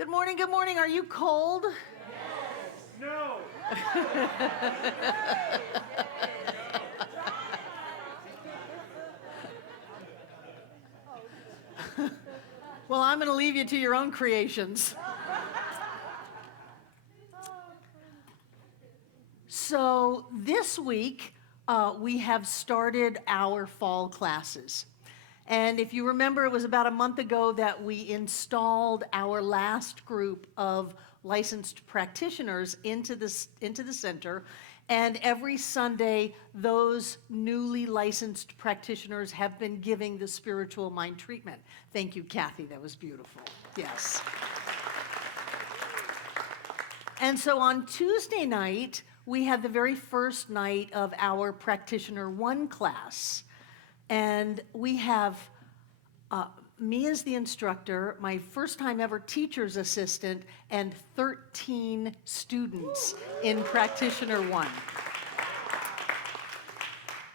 Good morning, good morning. Are you cold? No. Well, I'm going to leave you to your own creations. So this week, we have started our fall classes. And if you remember, it was about a month ago that we installed our last group of licensed practitioners into the center. And every Sunday, those newly licensed practitioners have been giving the spiritual mind treatment. Thank you, Kathy. That was beautiful. Yes. And so on Tuesday night, we had the very first night of our Practitioner 1 class. And we have me as the instructor, my first time ever teacher's assistant, and 13 students in Practitioner 1.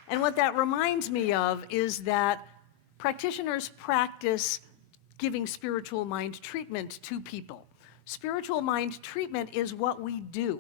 And what that reminds me of is that practitioners practice giving spiritual mind treatment to people. Spiritual mind treatment is what we do.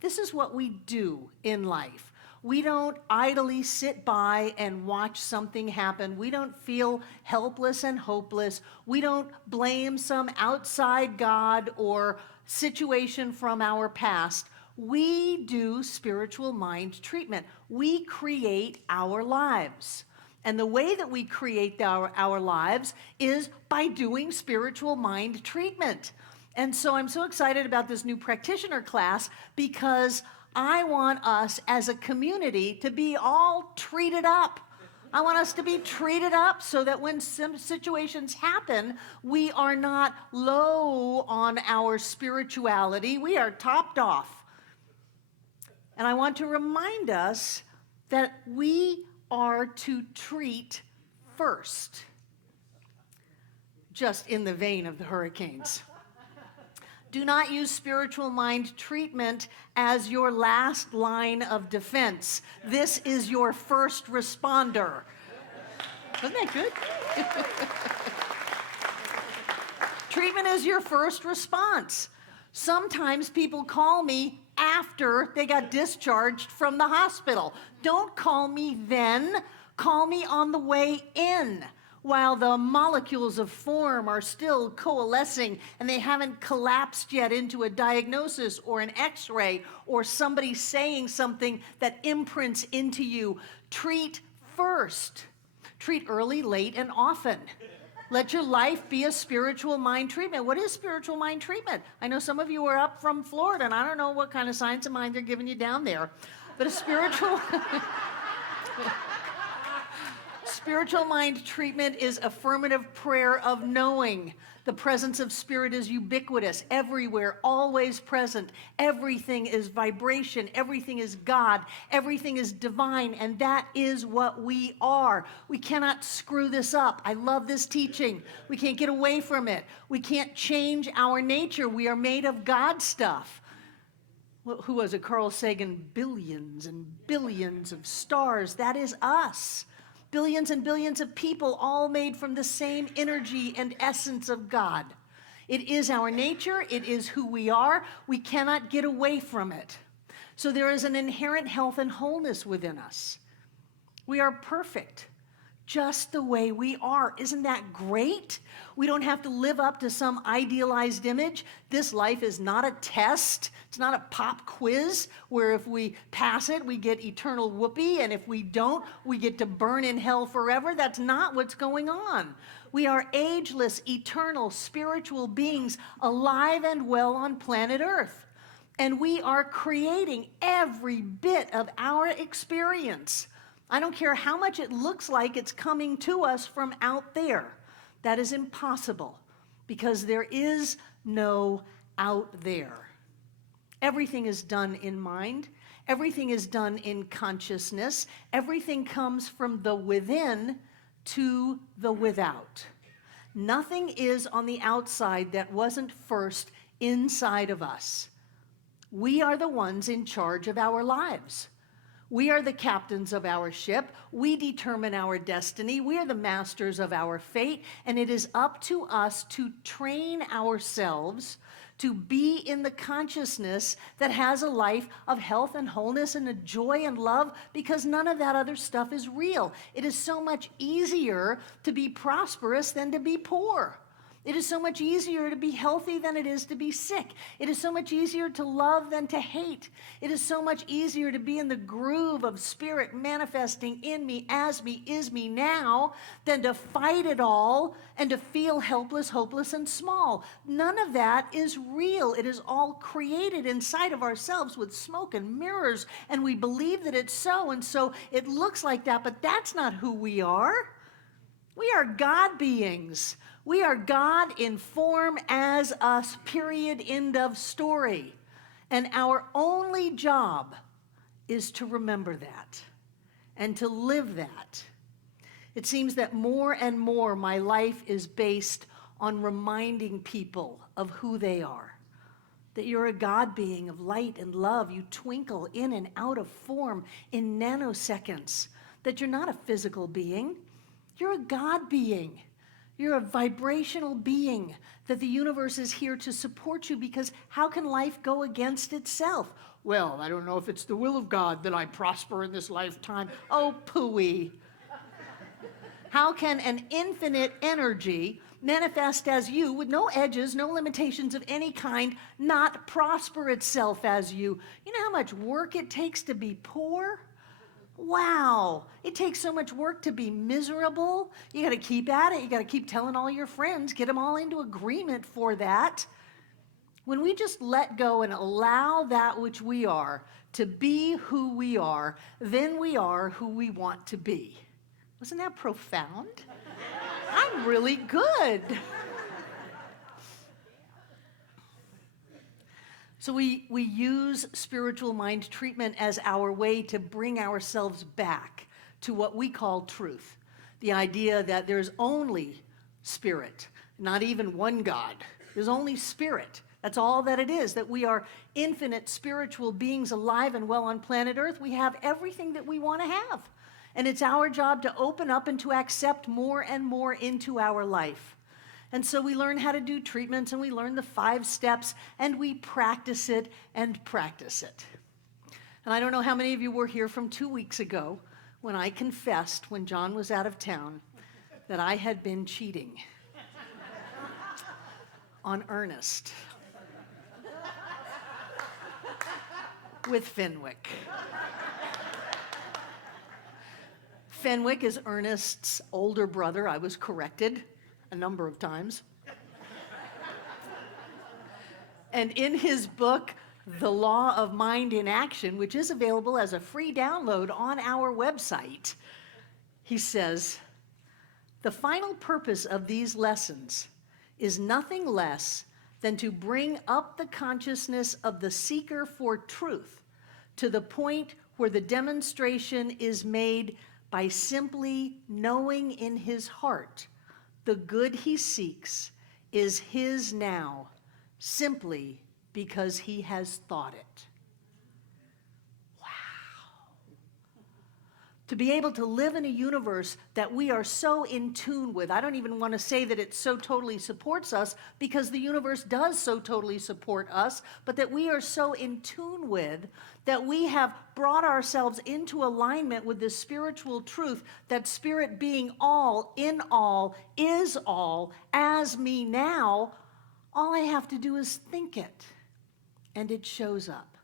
This is what we do in life. We don't idly sit by and watch something happen. We don't feel helpless and hopeless. We don't blame some outside God or situation from our past. We do spiritual mind treatment. We create our lives. And the way that we create our lives is by doing spiritual mind treatment. And so I'm so excited about this new practitioner class because I want us as a community to be all treated up. I want us to be treated up so that when some situations happen, we are not low on our spirituality. We are topped off. And I want to remind us that we are to treat first, just in the vein of the hurricanes. Do not use spiritual mind treatment as your last line of defense. This is your first responder. Wasn't that good? Treatment is your first response. Sometimes people call me after they got discharged from the hospital. Don't call me then. Call me on the way in, while the molecules of form are still coalescing and they haven't collapsed yet into a diagnosis or an x-ray or somebody saying something that imprints into you. Treat first. Treat early, late, and often. Let your life be a spiritual mind treatment. What is spiritual mind treatment? I know some of you are up from Florida, and I don't know what kind of science of mind they're giving you down there. But a spiritual... Spiritual mind treatment is affirmative prayer of knowing. The presence of Spirit is ubiquitous, everywhere, always present. Everything is vibration. Everything is God. Everything is divine, and that is what we are. We cannot screw this up. I love this teaching. We can't get away from it. We can't change our nature. We are made of God stuff. Who was it? Carl Sagan, billions and billions of stars. That is us. Billions and billions of people, all made from the same energy and essence of God. It is our nature. It is who we are. We cannot get away from it. So there is an inherent health and wholeness within us. We are perfect, just the way we are. Isn't that great? We don't have to live up to some idealized image. This life is not a test. It's not a pop quiz where if we pass it, we get eternal whoopee, and if we don't, we get to burn in hell forever. That's not what's going on. We are ageless, eternal, spiritual beings alive and well on planet Earth. And we are creating every bit of our experience. I don't care how much it looks like it's coming to us from out there. That is impossible because there is no out there. Everything is done in mind. Everything is done in consciousness. Everything comes from the within to the without. Nothing is on the outside that wasn't first inside of us. We are the ones in charge of our lives. We are the captains of our ship. We determine our destiny. We are the masters of our fate. And it is up to us to train ourselves to be in the consciousness that has a life of health and wholeness and a joy and love, because none of that other stuff is real. It is so much easier to be prosperous than to be poor. It is so much easier to be healthy than it is to be sick. It is so much easier to love than to hate. It is so much easier to be in the groove of spirit manifesting in me, as me, is me now, than to fight it all and to feel helpless, hopeless, and small. None of that is real. It is all created inside of ourselves with smoke and mirrors, and we believe that it's so, and so it looks like that, but that's not who we are. We are God beings. We are God in form as us, period, end of story. And our only job is to remember that and to live that. It seems that more and more my life is based on reminding people of who they are. That you're a God being of light and love. You twinkle in and out of form in nanoseconds. That you're not a physical being. You're a God being. You're a vibrational being, that the universe is here to support you, because how can life go against itself? Well, I don't know if it's the will of God that I prosper in this lifetime. Oh, pooey. How can an infinite energy manifest as you with no edges, no limitations of any kind, not prosper itself as you? You know how much work it takes to be poor? Wow, it takes so much work to be miserable. You got to keep at it. You got to keep telling all your friends, get them all into agreement for that. When we just let go and allow that which we are to be who we are, then we are who we want to be. Wasn't that profound? I'm really good. So we use spiritual mind treatment as our way to bring ourselves back to what we call truth. The idea that there's only spirit, not even one God. There's only spirit. That's all that it is, that we are infinite spiritual beings alive and well on planet Earth. We have everything that we want to have. And it's our job to open up and to accept more and more into our life. And so we learn how to do treatments, and we learn the 5 steps, and we practice it and practice it. And I don't know how many of you were here from 2 weeks ago when I confessed, when John was out of town, that I had been cheating on Ernest with Fenwick. Fenwick is Ernest's older brother. I was corrected a number of times. And in his book, The Law of Mind in Action, which is available as a free download on our website, he says, the final purpose of these lessons is nothing less than to bring up the consciousness of the seeker for truth to the point where the demonstration is made by simply knowing in his heart the good he seeks is his now, simply because he has thought it. To be able to live in a universe that we are so in tune with. I don't even want to say that it so totally supports us, because the universe does so totally support us, but that we are so in tune with, that we have brought ourselves into alignment with this spiritual truth, that spirit being all, in all, is all, as me now. All I have to do is think it, and it shows up.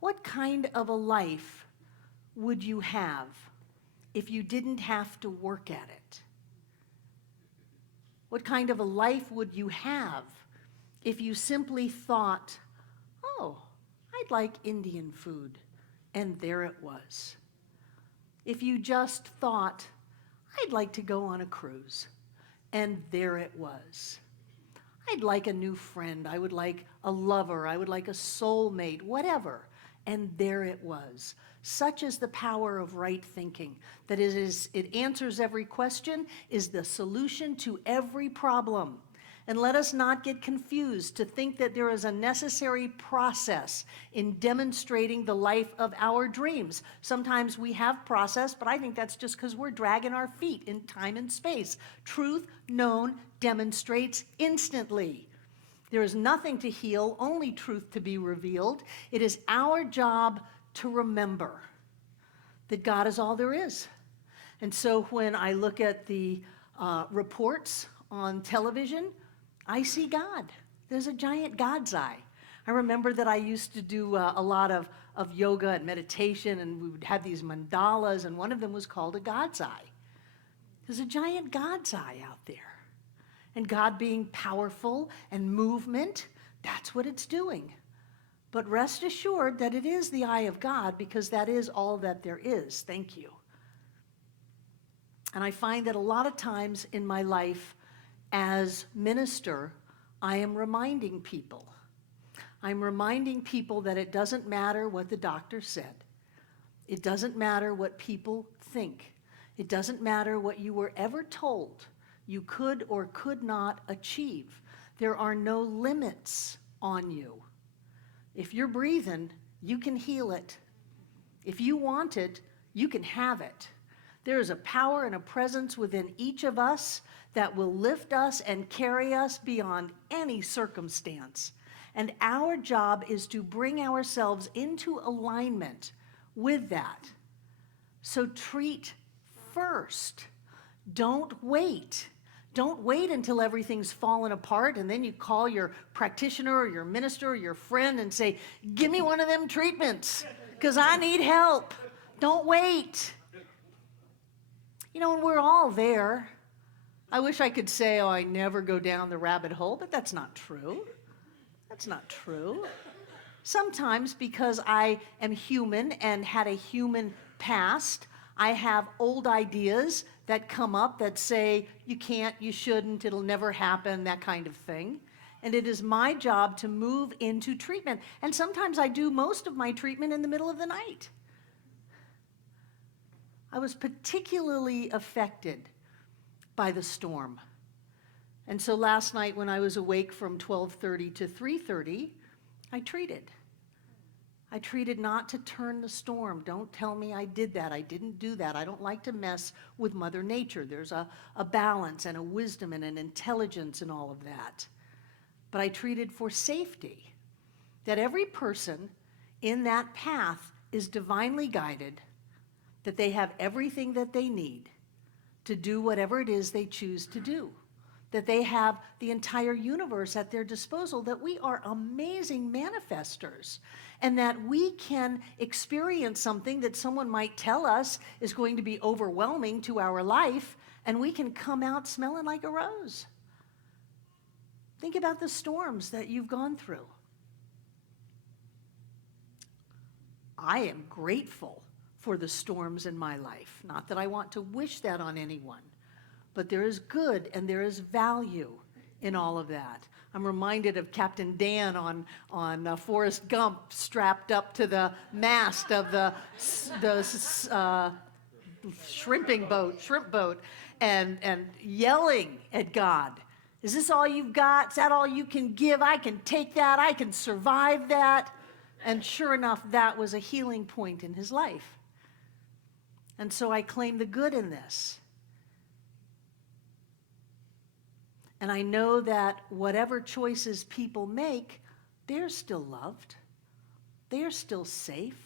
What kind of a life would you have if you didn't have to work at it? What kind of a life would you have if you simply thought, oh, I'd like Indian food, and there it was? If you just thought, I'd like to go on a cruise, and there it was. I'd like a new friend, I would like a lover, I would like a soulmate, whatever, and there it was. Such is the power of right thinking, that it answers every question, is the solution to every problem. And let us not get confused to think that there is a necessary process in demonstrating the life of our dreams. Sometimes we have process, but I think that's just because we're dragging our feet in time and space. Truth known demonstrates instantly. There is nothing to heal, only truth to be revealed. It is our job to remember that God is all there is. And so when I look at the reports on television, I see God. There's a giant God's eye. I remember that I used to do a lot of yoga and meditation, and we would have these mandalas, and one of them was called a God's eye. There's a giant God's eye out there. And God being powerful and movement, that's what it's doing. But rest assured that it is the eye of God, because that is all that there is. Thank you. And I find that a lot of times in my life as minister, I am reminding people. I'm reminding people that it doesn't matter what the doctor said. It doesn't matter what people think. It doesn't matter what you were ever told you could or could not achieve. There are no limits on you. If you're breathing, you can heal it. If you want it, you can have it. There is a power and a presence within each of us that will lift us and carry us beyond any circumstance. And our job is to bring ourselves into alignment with that. So treat first. Don't wait. Don't wait until everything's fallen apart and then you call your practitioner or your minister or your friend and say, give me one of them treatments because I need help. Don't wait. You know, and we're all there. I wish I could say, oh, I never go down the rabbit hole, but that's not true. That's not true. Sometimes because I am human and had a human past, I have old ideas that come up that say, you can't, you shouldn't, it'll never happen, that kind of thing. And it is my job to move into treatment. And sometimes I do most of my treatment in the middle of the night. I was particularly affected by the storm. And so last night when I was awake from 12:30 to 3:30, I treated. I treated not to turn the storm. Don't tell me I did that. I didn't do that. I don't like to mess with Mother Nature. There's a balance and a wisdom and an intelligence in all of that. But I treated for safety, that every person in that path is divinely guided, that they have everything that they need to do whatever it is they choose to do, that they have the entire universe at their disposal, that we are amazing manifestors, and that we can experience something that someone might tell us is going to be overwhelming to our life, and we can come out smelling like a rose. Think about the storms that you've gone through. I am grateful for the storms in my life. Not that I want to wish that on anyone, but there is good and there is value in all of that. I'm reminded of Captain Dan on Forrest Gump, strapped up to the mast of the shrimp boat, and yelling at God, is this all you've got? Is that all you can give? I can take that. I can survive that. And sure enough, that was a healing point in his life. And so I claim the good in this. And I know that whatever choices people make, they're still loved. They are still safe.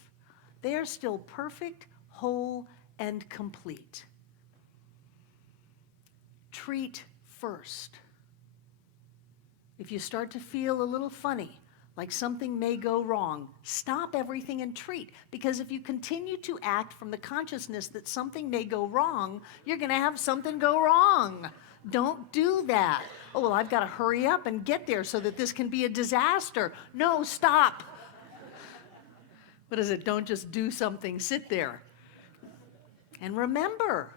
They are still perfect, whole, and complete. Treat first. If you start to feel a little funny, like something may go wrong, stop everything and treat. Because if you continue to act from the consciousness that something may go wrong, you're going to have something go wrong. Don't do that. Oh, well, I've got to hurry up and get there so that this can be a disaster. No, stop. What is it? Don't just do something, sit there. And remember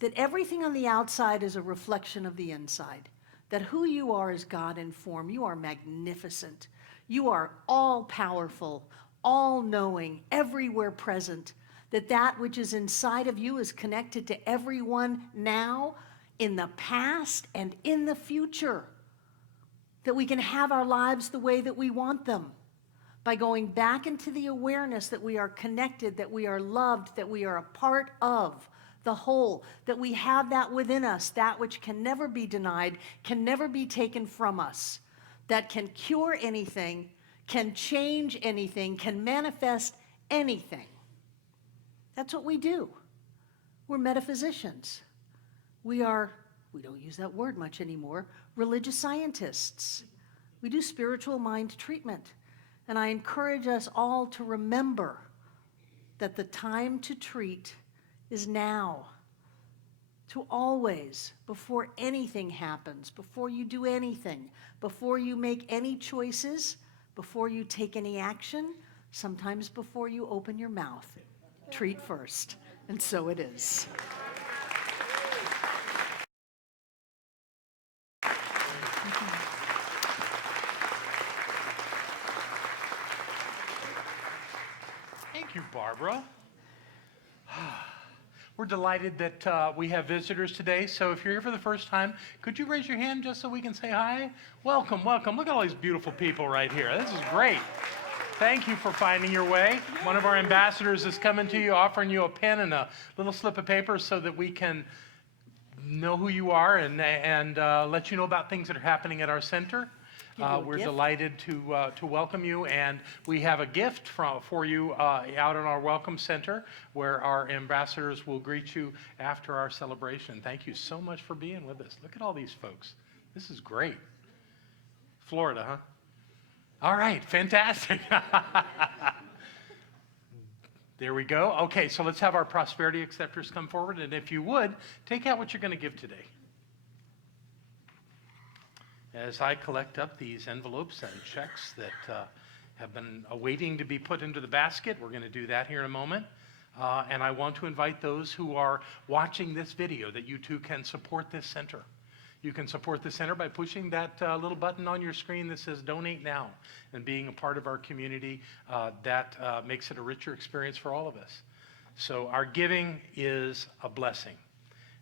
that everything on the outside is a reflection of the inside. That who you are is God in form. You are magnificent. You are all-powerful, all-knowing, everywhere present. That which is inside of you is connected to everyone now in the past and in the future, that we can have our lives the way that we want them by going back into the awareness that we are connected, that we are loved, that we are a part of the whole, that we have that within us, that which can never be denied, can never be taken from us, that can cure anything, can change anything, can manifest anything. That's what we do. We're metaphysicians. We don't use that word much anymore, religious scientists. We do spiritual mind treatment. And I encourage us all to remember that the time to treat is now. To always, before anything happens, before you do anything, before you make any choices, before you take any action, sometimes before you open your mouth, treat first. And so it is. Thank you, Barbara. We're delighted that we have visitors today. So if you're here for the first time, could you raise your hand just so we can say hi? Welcome, welcome. Look at all these beautiful people right here. This is great. Thank you for finding your way. One of our ambassadors is coming to you, offering you a pen and a little slip of paper so that we can know who you are and let you know about things that are happening at our center. We're delighted to welcome you, and we have a gift for you out in our welcome center where our ambassadors will greet you after our celebration. Thank you so much for being with us. Look at all these folks. This is great. Florida, huh? All right, fantastic. There we go. Okay, so let's have our prosperity acceptors come forward, and if you would, take out what you're going to give today. As I collect up these envelopes and checks that have been awaiting to be put into the basket, we're going to do that here in a moment. And I want to invite those who are watching this video that you too can support this center. You can support the center by pushing that little button on your screen that says Donate Now, and being a part of our community. That makes it a richer experience for all of us. So our giving is a blessing.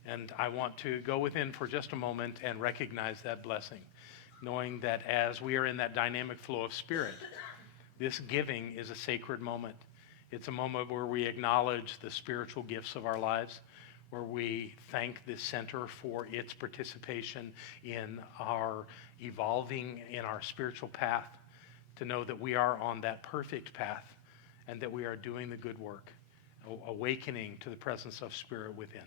And I want to go within for just a moment and recognize that blessing, knowing that as we are in that dynamic flow of spirit, this giving is a sacred moment. It's a moment where we acknowledge the spiritual gifts of our lives, where we thank this center for its participation in our evolving in our spiritual path, to know that we are on that perfect path and that we are doing the good work, awakening to the presence of spirit within.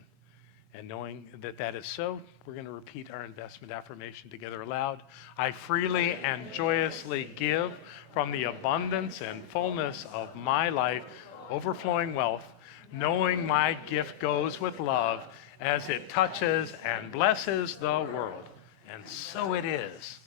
And knowing that that is so, we're going to repeat our investment affirmation together aloud. I freely and joyously give from the abundance and fullness of my life, overflowing wealth, knowing my gift goes with love as it touches and blesses the world. And so it is.